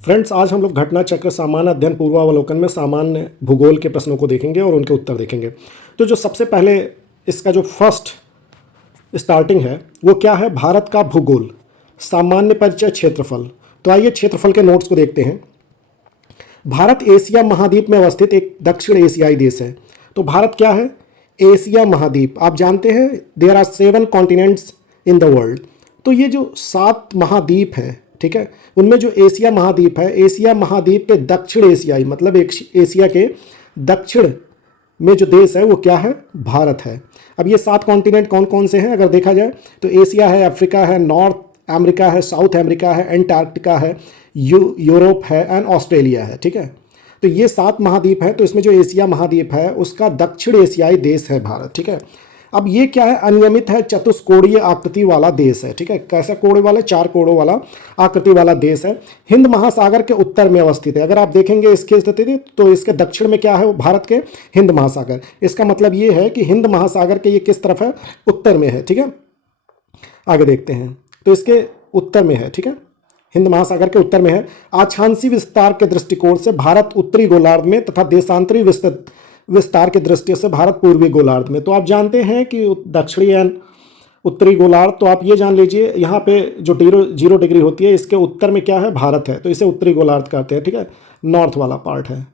Friends, आज हम लोग घटना चक्र सामान्य अध्ययन पूर्वावलोकन में सामान्य भूगोल के प्रश्नों को देखेंगे और उनके उत्तर देखेंगे। तो जो सबसे पहले इसका जो फर्स्ट स्टार्टिंग है वो क्या है? भारत का भूगोल, सामान्य परिचय, क्षेत्रफल। तो आइए क्षेत्रफल के नोट्स को देखते हैं। भारत एशिया महाद्वीप में अवस्थित एक दक्षिण एशियाई देश है। तो भारत क्या है? एशिया महाद्वीप। आप जानते हैं there are 7 continents in the world. तो ये जो 7 महाद्वीप हैं, ठीक है, उनमें जो एशिया महाद्वीप है, एशिया महाद्वीप के दक्षिण एशियाई मतलब एशिया के दक्षिण में जो देश है वो क्या है? भारत है। अब ये 7 कॉन्टिनेंट कौन कौन से हैं अगर देखा जाए तो एशिया है, अफ्रीका है, नॉर्थ अमेरिका है, साउथ अमेरिका है, एंटार्क्टिका है, यूरोप है एंड ऑस्ट्रेलिया है। ठीक है, तो ये 7 महाद्वीप हैं। तो इसमें जो एशिया महाद्वीप है उसका दक्षिण एशियाई देश है भारत। ठीक है, अब ये क्या है? अनियमित है, चतुष्कोणीय आकृति वाला देश है। ठीक है, कैसा कोण वाला? 4 कोणों वाला आकृति वाला देश है। हिंद महासागर के उत्तर में अवस्थित है। अगर आप देखेंगे इसकी स्थिति तो इसके दक्षिण में क्या है? भारत के हिंद महासागर। इसका मतलब ये है कि हिंद महासागर के ये किस तरफ है? उत्तर में है। ठीक है, आगे देखते हैं। तो इसके उत्तर में है। ठीक है, हिंद महासागर के उत्तर में है। आछांसी विस्तार के दृष्टिकोण से भारत उत्तरी गोलार्ध में तथा देशांतरी विस्तार की दृष्टि से भारत पूर्वी गोलार्ध में। तो आप जानते हैं कि दक्षिणी एंड उत्तरी गोलार्ध, तो आप ये जान लीजिए यहाँ पे जो 0 डिग्री होती है इसके उत्तर में क्या है? भारत है, तो इसे उत्तरी गोलार्ध कहते हैं। ठीक है, नॉर्थ वाला पार्ट है।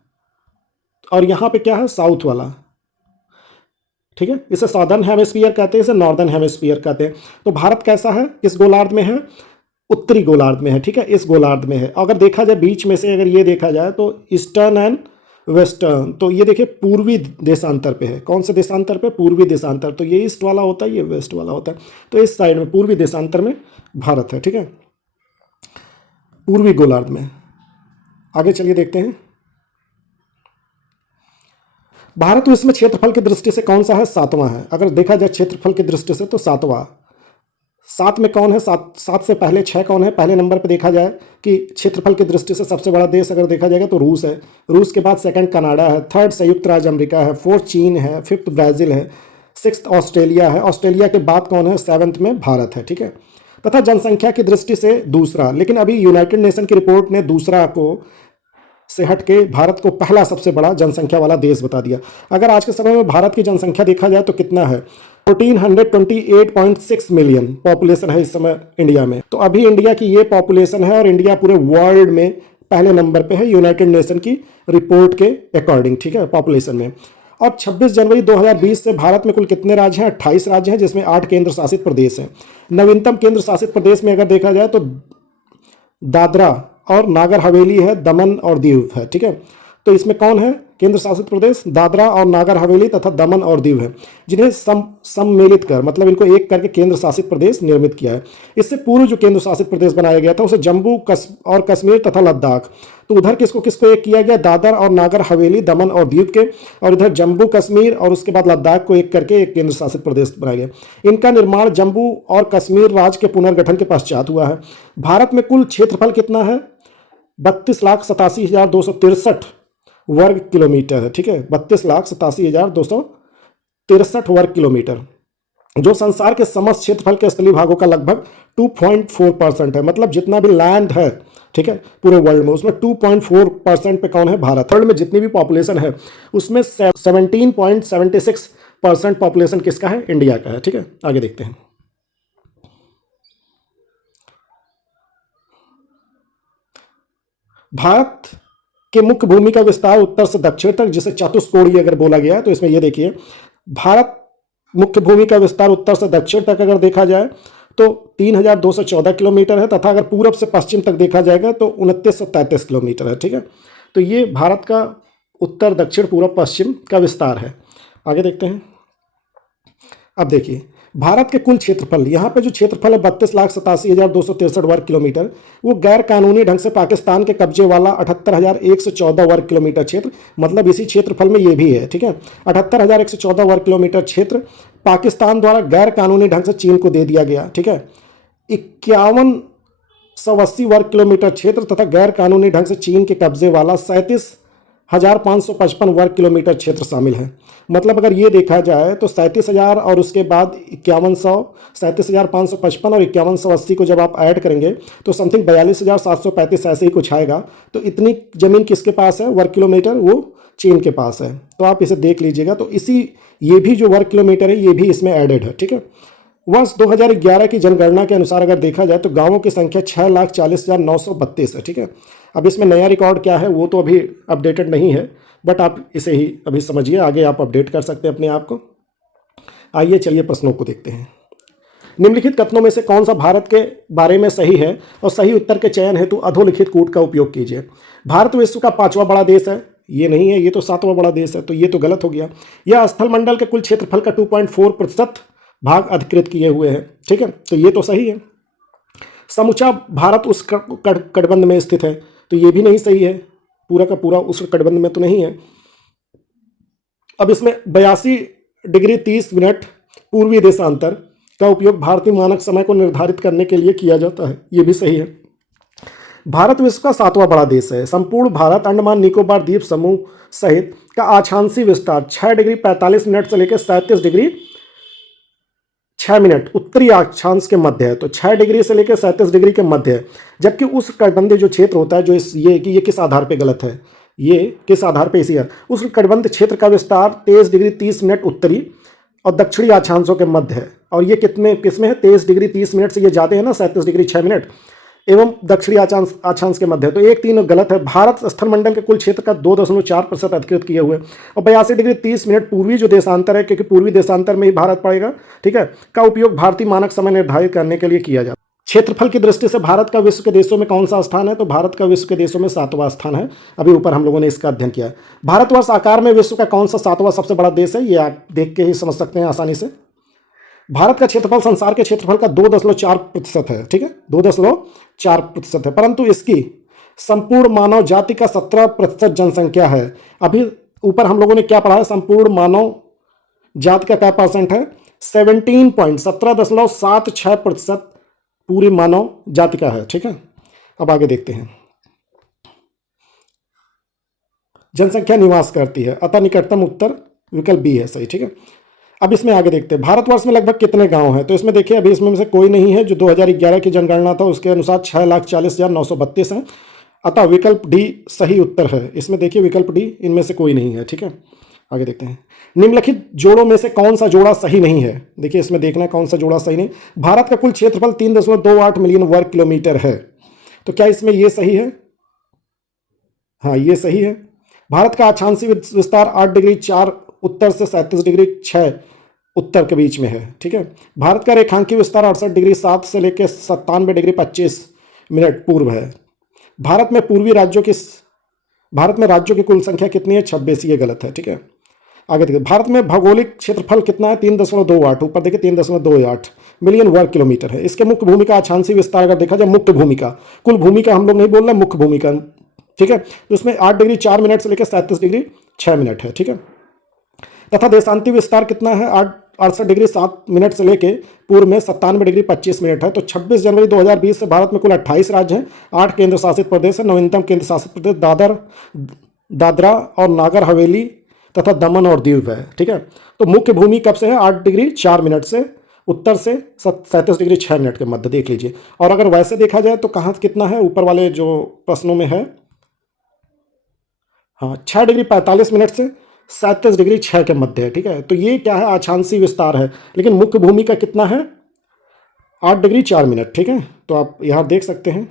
और यहाँ पे क्या है? साउथ वाला। ठीक है, इसे साउदर्न हेमिस्फीयर कहते हैं, इसे नॉर्दर्न हेमिस्फीयर कहते हैं। तो भारत कैसा है? किस गोलार्ध में है? उत्तरी गोलार्ध में है। ठीक है, इस गोलार्ध में है। अगर देखा जाए बीच में से अगर ये देखा जाए तो ईस्टर्न एंड वेस्टर्न, तो ये देखिए पूर्वी देशांतर पे है। कौन से देशांतर पे? पूर्वी देशांतर। तो ये ईस्ट वाला होता है, ये वेस्ट वाला होता है। तो इस साइड में पूर्वी देशांतर में भारत है। ठीक है, पूर्वी गोलार्ध में। आगे चलिए देखते हैं। भारत इसमें क्षेत्रफल की दृष्टि से कौन सा है? 7वां है। अगर देखा जाए क्षेत्रफल की दृष्टि से तो 7वां। 7 में कौन है? 7 से पहले 6 कौन है? पहले नंबर पे देखा जाए कि क्षेत्रफल की दृष्टि से सबसे बड़ा देश अगर देखा जाएगा तो रूस है। रूस के बाद सेकंड कनाडा है, थर्ड संयुक्त राज्य अमेरिका है, फोर्थ चीन है, फिफ्थ ब्राज़ील है, सिक्स्थ ऑस्ट्रेलिया है। ऑस्ट्रेलिया के बाद कौन है? 7th में भारत है। ठीक है, तथा जनसंख्या की दृष्टि से दूसरा। लेकिन अभी यूनाइटेड नेशन की रिपोर्ट ने दूसरा को से हट के भारत को पहला सबसे बड़ा जनसंख्या वाला देश बता दिया। अगर आज के समय में भारत की जनसंख्या देखा जाए तो कितना है? 1428.6 मिलियन पॉपुलेशन है इस समय इंडिया में। तो अभी इंडिया की ये पॉपुलेशन है और इंडिया पूरे वर्ल्ड में पहले नंबर पे है यूनाइटेड नेशन की रिपोर्ट के अकॉर्डिंग। ठीक है, पॉपुलेशन में। और 26 जनवरी 2020 से भारत में कुल कितने राज्य हैं? 28 राज्य हैं, जिसमें 8 केंद्र शासित प्रदेश हैं। नवीनतम केंद्र शासित प्रदेश में अगर देखा जाए तो दादरा और नागर हवेली है, दमन और दीव है। ठीक है, तो इसमें कौन है केंद्र शासित प्रदेश? दादरा और नागर हवेली तथा दमन और दीव है, जिन्हें सम्मिलित कर मतलब इनको एक करके केंद्र शासित प्रदेश निर्मित किया है। इससे पूर्व जो केंद्र शासित प्रदेश बनाया गया था उसे जम्मू और कश्मीर तथा लद्दाख। तो उधर किसको किसको एक किया गया? दादर और नागर हवेली, दमन और दीव के, और इधर जम्मू कश्मीर और उसके बाद लद्दाख को एक करके एक केंद्र शासित प्रदेश बनाया गया। इनका निर्माण जम्मू और कश्मीर राज्य के पुनर्गठन के पश्चात हुआ है। भारत में कुल क्षेत्रफल कितना है? 32,87,263 वर्ग किलोमीटर है। ठीक है, 32,87,263 वर्ग किलोमीटर, जो संसार के समस्त क्षेत्रफल के स्थलीय भागों का लगभग 2.4% है। मतलब जितना भी लैंड है, ठीक है, पूरे वर्ल्ड में, उसमें 2.4% पे कौन है? भारत। वर्ल्ड में जितनी भी पॉपुलेशन है उसमें 17.76% पॉपुलेशन किसका है? इंडिया का है। ठीक है, आगे देखते हैं। भारत के मुख्य भूमि का विस्तार उत्तर से दक्षिण तक, जिसे चतुष्कोणीय अगर बोला गया है, तो इसमें यह देखिए भारत मुख्य भूमि का विस्तार उत्तर से दक्षिण तक अगर देखा जाए तो 3,214 किलोमीटर है, तथा अगर पूरब से पश्चिम तक देखा जाएगा तो 2,933 किलोमीटर है। ठीक है, तो ये भारत का उत्तर दक्षिण पूरब पश्चिम का विस्तार है। आगे देखते हैं। अब देखिए भारत के कुल क्षेत्रफल, यहाँ पे जो क्षेत्रफल है 32,87,263 वर्ग किलोमीटर, वो गैर कानूनी ढंग से पाकिस्तान के कब्जे वाला 78,114 वर्ग किलोमीटर क्षेत्र, मतलब इसी क्षेत्रफल में ये भी है। ठीक है, 78,114 वर्ग किलोमीटर क्षेत्र पाकिस्तान द्वारा गैर कानूनी ढंग से चीन को दे दिया गया। ठीक है, 51,180 वर्ग किलोमीटर क्षेत्र तथा गैर कानूनी ढंग से चीन के कब्जे वाला 37,555 वर्ग किलोमीटर क्षेत्र शामिल है। मतलब अगर ये देखा जाए तो 37,000 और उसके बाद 5100, 37,555 और 5180 को जब आप ऐड करेंगे तो समथिंग 42,735 ऐसे ही कुछ आएगा। तो इतनी ज़मीन किसके पास है वर्ग किलोमीटर? वो चीन के पास है। तो आप इसे देख लीजिएगा। तो इसी ये भी जो वर्ग किलोमीटर है ये भी इसमें एडेड है, ठीक है। वर्ष 2011 की जनगणना के अनुसार अगर देखा जाए तो गांवों की संख्या 6,40,932 है, ठीक है। अब इसमें नया रिकॉर्ड क्या है वो तो अभी अपडेटेड नहीं है, बट आप इसे ही अभी समझिए, आगे आप अपडेट कर सकते हैं अपने आप को। आइए चलिए प्रश्नों को देखते हैं। निम्नलिखित कथनों में से कौन सा भारत के बारे में सही है और सही उत्तर के चयन हेतु अधोलिखित कूट का उपयोग कीजिए। भारत विश्व का 5वां बड़ा देश है, ये नहीं है, ये तो 7वां बड़ा देश है, तो ये तो गलत हो गया। यह स्थल मंडल के कुल क्षेत्रफल का 2.4% भाग अधिकृत किए हुए हैं, ठीक है, तो ये तो सही है। समूचा भारत उस कटबंध में स्थित है, तो ये भी नहीं सही है, पूरा का पूरा उस कटबंध में तो नहीं है। अब इसमें 82 डिग्री 30 मिनट पूर्वी देशांतर का उपयोग भारतीय मानक समय को निर्धारित करने के लिए किया जाता है, ये भी सही है। भारत विश्व का 7वां बड़ा देश है। संपूर्ण भारत अंडमान निकोबार द्वीप समूह सहित का आछांसी विस्तार 6 डिग्री 45 मिनट से लेकर 37 डिग्री 6 मिनट उत्तरी अक्षांश के मध्य है, तो 6 डिग्री से लेकर 37 डिग्री के मध्य है। जबकि उस कटबंधी जो क्षेत्र होता है, जो ये किस आधार पे गलत है, ये किस आधार पे इसी है, उस कटबंध क्षेत्र का विस्तार 23 डिग्री 30 मिनट उत्तरी और दक्षिणी अक्षांशों के मध्य है। और ये किसमें है? 23 डिग्री 30 मिनट से ये जाते हैं ना 37 डिग्री 6 मिनट एवं दक्षिणी अक्षांश के मध्य, तो 1-3 गलत है। भारत स्थलमंडल के कुल क्षेत्र का 2.4% अधिकृत किए हुए और 82 डिग्री 30 मिनट पूर्वी जो देशांतर है, क्योंकि पूर्वी देशांतर में ही भारत पड़ेगा, ठीक है, का उपयोग भारतीय मानक समय निर्धारित करने के लिए किया जाता है। क्षेत्रफल की दृष्टि से भारत का विश्व के देशों में कौन सा स्थान है? तो भारत का विश्व के देशों में 7वां स्थान है। अभी ऊपर हम लोगों ने इसका अध्ययन किया है। भारतवर्ष आकार में विश्व का कौन सा 7वां सबसे बड़ा देश है? ये आप देख के ही समझ सकते हैं आसानी से। भारत का क्षेत्रफल संसार के क्षेत्रफल का 2.4% है, ठीक है, 2.4% है, परंतु इसकी संपूर्ण मानव जाति का 17% जनसंख्या है। अभी ऊपर हम लोगों ने क्या पढ़ा है? संपूर्ण मानव जाति का क्या परसेंट है? 17.76% पूरी मानव जाति का है, ठीक है। अब आगे देखते हैं। जनसंख्या निवास करती है, अतः निकटतम उत्तर विकल्प बी है सही, ठीक है। अब इसमें आगे देखते हैं। भारतवर्ष में लगभग कितने गांव हैं? तो इसमें देखिए अभी इसमें से कोई नहीं है। जो 2011 की जनगणना था उसके अनुसार 6,40,932 हैं, अतः विकल्प डी सही उत्तर है। इसमें देखिए विकल्प डी, इनमें से कोई नहीं है, ठीक है। आगे देखते हैं। निम्नलिखित जोड़ों में से कौन सा जोड़ा सही नहीं है? देखिए इसमें देखना है कौन सा जोड़ा सही नहीं। भारत का कुल क्षेत्रफल 3.28 मिलियन वर्ग किलोमीटर है, तो क्या इसमें ये सही है? हाँ, ये सही है। भारत का अक्षांशीय विस्तार 8 डिग्री 4 उत्तर से 37 डिग्री 6 उत्तर के बीच में है, ठीक है। भारत का रेखांकीय विस्तार 68 डिग्री 7 से लेकर 97 डिग्री 25 मिनट पूर्व है। भारत में राज्यों की कुल संख्या कितनी है? 26, ये गलत है, ठीक है। आगे देखिए। भारत में भौगोलिक क्षेत्रफल कितना है? 3.28, ऊपर देखिए 3.28 मिलियन वर्ग किलोमीटर है। इसके मुख्य भूमि का अक्षांशीय विस्तार अगर देखा जाए, मुख्य भूमि का, कुल भूमि का हम लोग नहीं बोल रहे, मुख्य भूमि का, ठीक है, तो उसमें 8 डिग्री 4 मिनट से लेकर 37 डिग्री 6 मिनट है, ठीक है। तथा देशांतीय विस्तार कितना है? 68 डिग्री 7 मिनट से लेके पूर्व में 97 डिग्री 25 मिनट है। तो 26 जनवरी 2020 से भारत में कुल 28 राज्य हैं, 8 केंद्र शासित प्रदेश है। नवीनतम केंद्र शासित प्रदेश दादरा और नागर हवेली तथा दमन और दीव है, ठीक है। तो मुख्य भूमि कब से है? 8 डिग्री 4 मिनट से उत्तर से 37 डिग्री 6 मिनट के मध्य, देख लीजिए। और अगर वैसे देखा जाए तो कहाँ कितना है? ऊपर वाले जो प्रश्नों में है, हाँ, 6 डिग्री 45 मिनट से 37 डिग्री 6 के मध्य है, ठीक है। तो ये क्या है? आछांसी विस्तार है, लेकिन मुख्य भूमि का कितना है? 8 डिग्री 4 मिनट, ठीक है। तो आप यहाँ देख सकते हैं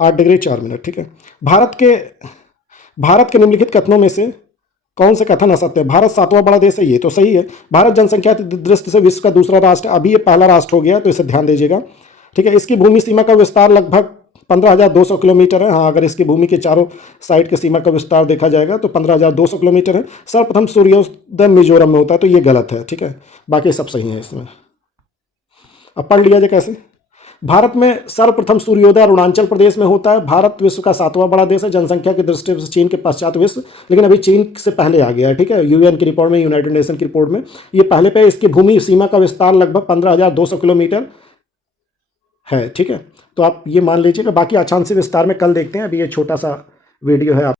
8 डिग्री 4 मिनट, ठीक है। भारत के निम्नलिखित कथनों में से कौन से कथन असत्य है? भारत 7वां बड़ा देश है, ये तो सही है। भारत जनसंख्या की दृष्टि से विश्व का दूसरा राष्ट्र, अभी ये पहला राष्ट्र हो गया, तो इसे ध्यान दीजिएगा, ठीक है। इसकी भूमि सीमा का विस्तार लगभग 15,200 किलोमीटर है। हाँ, अगर इसकी भूमि के चारों साइड की सीमा का विस्तार देखा जाएगा तो 15,200 किलोमीटर है। सर्वप्रथम सूर्योदय मिजोरम में होता है, तो ये गलत है, ठीक है। बाकी सब सही है इसमें। अब पढ़ लिया जाए कैसे। भारत में सर्वप्रथम सूर्योदय अरुणाचल प्रदेश में होता है। भारत विश्व का 7वां बड़ा देश है। जनसंख्या की दृष्टि से चीन के पश्चात विश्व, लेकिन अभी चीन से पहले आ गया है, ठीक है। यूएन की रिपोर्ट में, यूनाइटेड नेशन की रिपोर्ट में ये पहले पे। इसकी भूमि सीमा का विस्तार लगभग 15,200 किलोमीटर है, ठीक है। तो आप ये मान लीजिएगा। बाकी आछांसी विस्तार में कल देखते हैं, अभी ये छोटा सा वीडियो है।